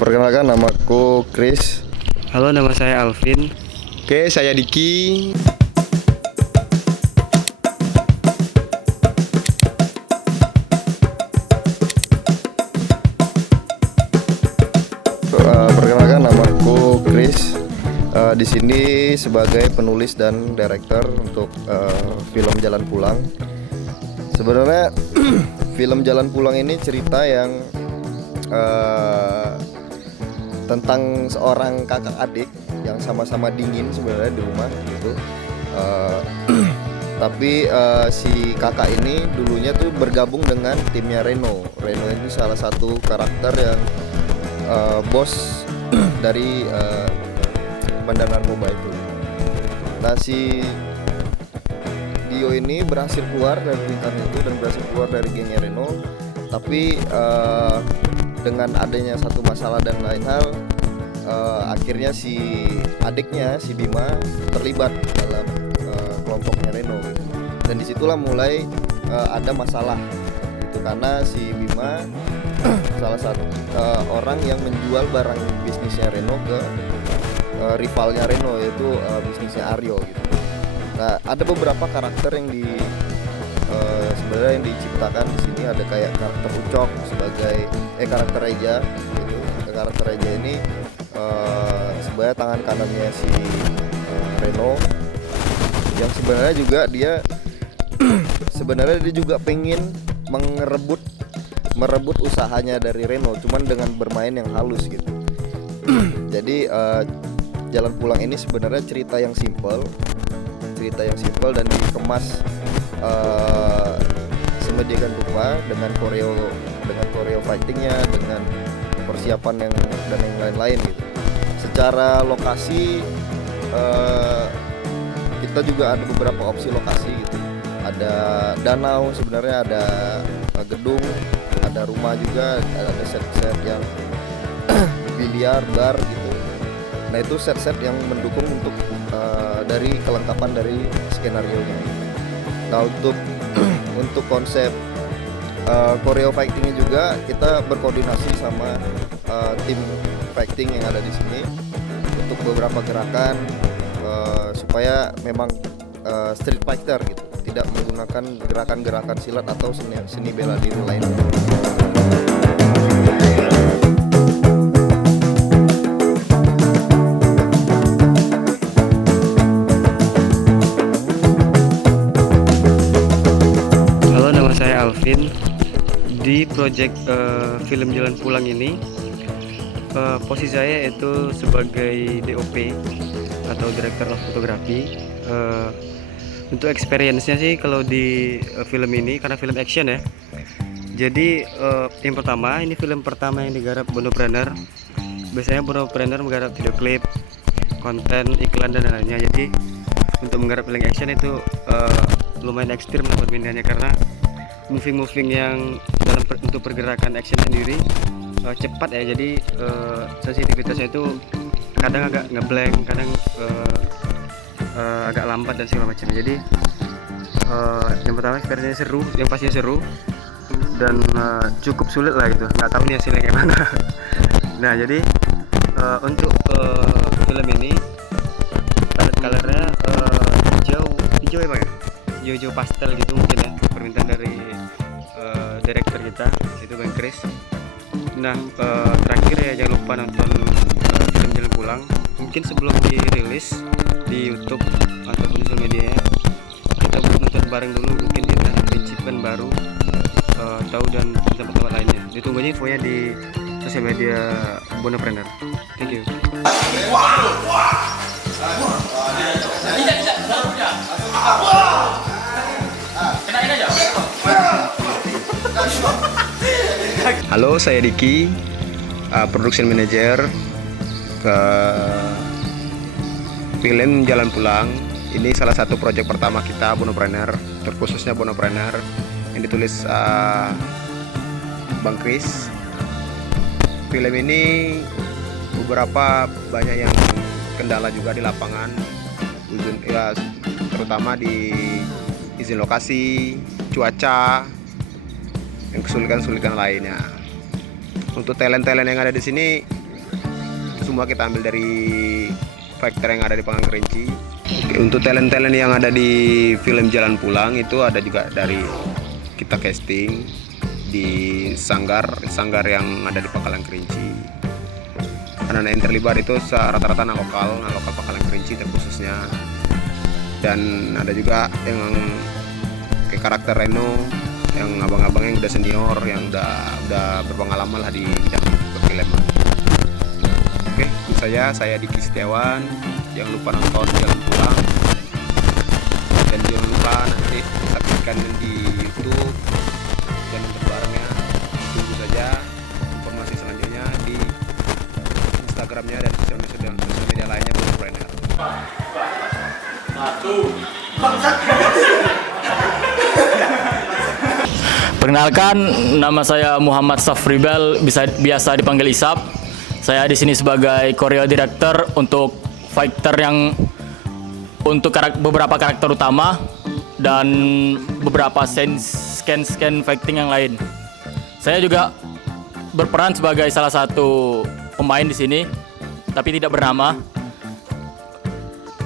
Perkenalkan, namaku Chris. Halo, nama saya Alvin. Oke, saya Diki. Perkenalkan, namaku Chris. Di sini sebagai penulis dan director untuk film Jalan Pulang. Sebenarnya film Jalan Pulang ini cerita yang tentang seorang kakak adik yang sama-sama dingin sebenarnya di rumah gitu. Tapi si kakak ini dulunya tuh bergabung dengan timnya Reno. Reno itu salah satu karakter yang bos dari bandar narkoba itu. Nah, si Dio ini berhasil keluar dari lingkaran itu dan berhasil keluar dari gengnya Reno. Tapi dengan adanya satu masalah dan lain hal, akhirnya si adiknya, si Bima, terlibat dalam kelompoknya Reno. Dan disitulah mulai ada masalah itu, karena si Bima salah satu orang yang menjual barang bisnisnya Reno ke rivalnya Reno, yaitu bisnisnya Aryo gitu. Nah, ada beberapa karakter yang sebenarnya yang diciptakan di sini. Ada kayak karakter Ucok sebagai karakter Reja gitu. Karakter Reja ini sebenarnya tangan kanannya si Reno, yang sebenarnya juga dia sebenarnya dia juga pengen merebut usahanya dari Reno, cuman dengan bermain yang halus gitu. Jadi Jalan Pulang ini sebenarnya cerita yang simple dan dikemas semedihkan rupa dengan koreo fightingnya, dengan persiapan dan yang lain-lain gitu. Secara lokasi kita juga ada beberapa opsi lokasi gitu. Ada danau, sebenarnya ada gedung, ada rumah juga, ada set-set yang biliar, bar gitu. Nah, itu set-set yang mendukung untuk dari kelengkapan dari skenario-nya. Nah, untuk konsep koreo fightingnya juga kita berkoordinasi sama tim fighting yang ada di sini untuk beberapa gerakan supaya memang street fighter gitu, tidak menggunakan gerakan-gerakan silat atau seni bela diri lainnya. Alvin. Di project film Jalan Pulang ini posisi saya itu sebagai DOP atau Director of Photography. Untuk experience-nya sih kalau di film ini, karena film action ya, jadi yang pertama, ini film pertama yang digarap Bonopreneur. Biasanya Bonopreneur menggarap video klip, konten, iklan dan lainnya. Jadi untuk menggarap film action itu lumayan ekstrim perbindahannya, karena moving yang untuk pergerakan action sendiri cepat ya. Jadi sensitivitasnya itu kadang agak ngeblank, kadang agak lambat dan segala macam. Jadi yang pertama experience seru, yang pastinya seru dan cukup sulit lah gitu, nggak tahu nih hasilnya kayak mana. Nah, jadi untuk film ini colornya hijau ya Bang ya? Hijau pastel gitu mungkin ya, permintaan dari director kita, itu Bang Chris. Nah, terakhir ya jangan lupa nonton film Jalan Pulang. Mungkin sebelum dirilis di YouTube ataupun di sosial media, kita nonton bareng dulu, mungkin kita menciptakan baru tahu dan tempat-tempat lainnya. Ditunggu aja infonya di sosial media Bonopreneur. Thank you. Halo, saya Diki, production manager ke film Jalan Pulang. Ini salah satu proyek pertama kita Bonopreneur, terkhususnya Bonopreneur, yang ditulis Bang Chris. Film ini beberapa banyak yang kendala juga di lapangan, ya, terutama di izin lokasi, cuaca, yang kesulitan lainnya. Untuk talent yang ada di sini semua kita ambil dari fighter yang ada di Panggang Kerinci. Untuk talent-talent yang ada di film Jalan Pulang itu ada juga dari kita casting di sanggar yang ada di Pangkalan Kerinci. Anak-anak yang terlibat itu rata-rata anak lokal Pangkalan Kerinci terkhususnya. Dan ada juga yang kayak karakter Reno, yang abang-abang yang udah senior, yang udah berpengalaman lah di bidang perfilman. Oke, itu saya Diki Setiawan. Jangan lupa nonton Jalan Pulang, dan jangan lupa nanti saksikan di YouTube dan nonton barengnya. Tunggu saja informasi selanjutnya di Instagramnya dan sosial media lainnya Entrepreneur. Perkenalkan, nama saya Muhammad Safribel, biasa dipanggil Isap. Saya di sini sebagai choreo director untuk fighter yang untuk beberapa karakter utama dan beberapa scan fighting yang lain. Saya juga berperan sebagai salah satu pemain di sini, tapi tidak bernama.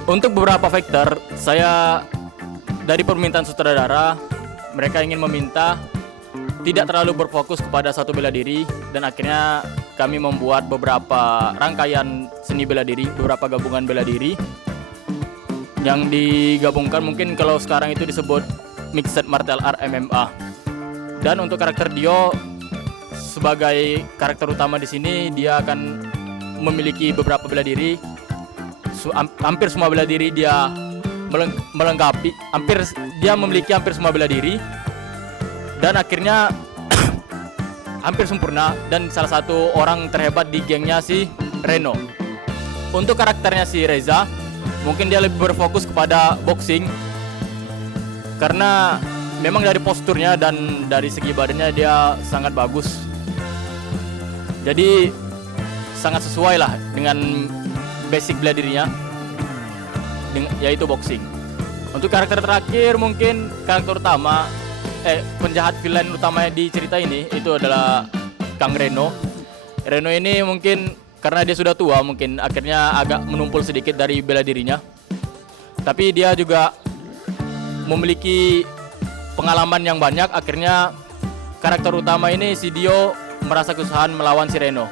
Untuk beberapa fighter, saya dari permintaan sutradara, mereka ingin meminta tidak terlalu berfokus kepada satu bela diri, dan akhirnya kami membuat beberapa rangkaian seni bela diri, beberapa gabungan bela diri yang digabungkan, mungkin kalau sekarang itu disebut Mixed Martial Art MMA. Dan untuk karakter Dio sebagai karakter utama di sini, dia akan memiliki beberapa bela diri. Hampir semua bela diri dia melengkapi, dia memiliki hampir semua bela diri, dan akhirnya hampir sempurna, dan salah satu orang terhebat di gengnya si Reno. Untuk karakternya si Reza, mungkin dia lebih berfokus kepada boxing, karena memang dari posturnya dan dari segi badannya dia sangat bagus. Jadi sangat sesuai lah dengan basic bela dirinya, yaitu boxing. Untuk karakter terakhir, mungkin karakter utama, penjahat villain utama di cerita ini itu adalah Kang Reno. Reno ini mungkin karena dia sudah tua, mungkin akhirnya agak menumpul sedikit dari bela dirinya. Tapi dia juga memiliki pengalaman yang banyak, akhirnya karakter utama ini si Dio merasa kesusahan melawan si Reno.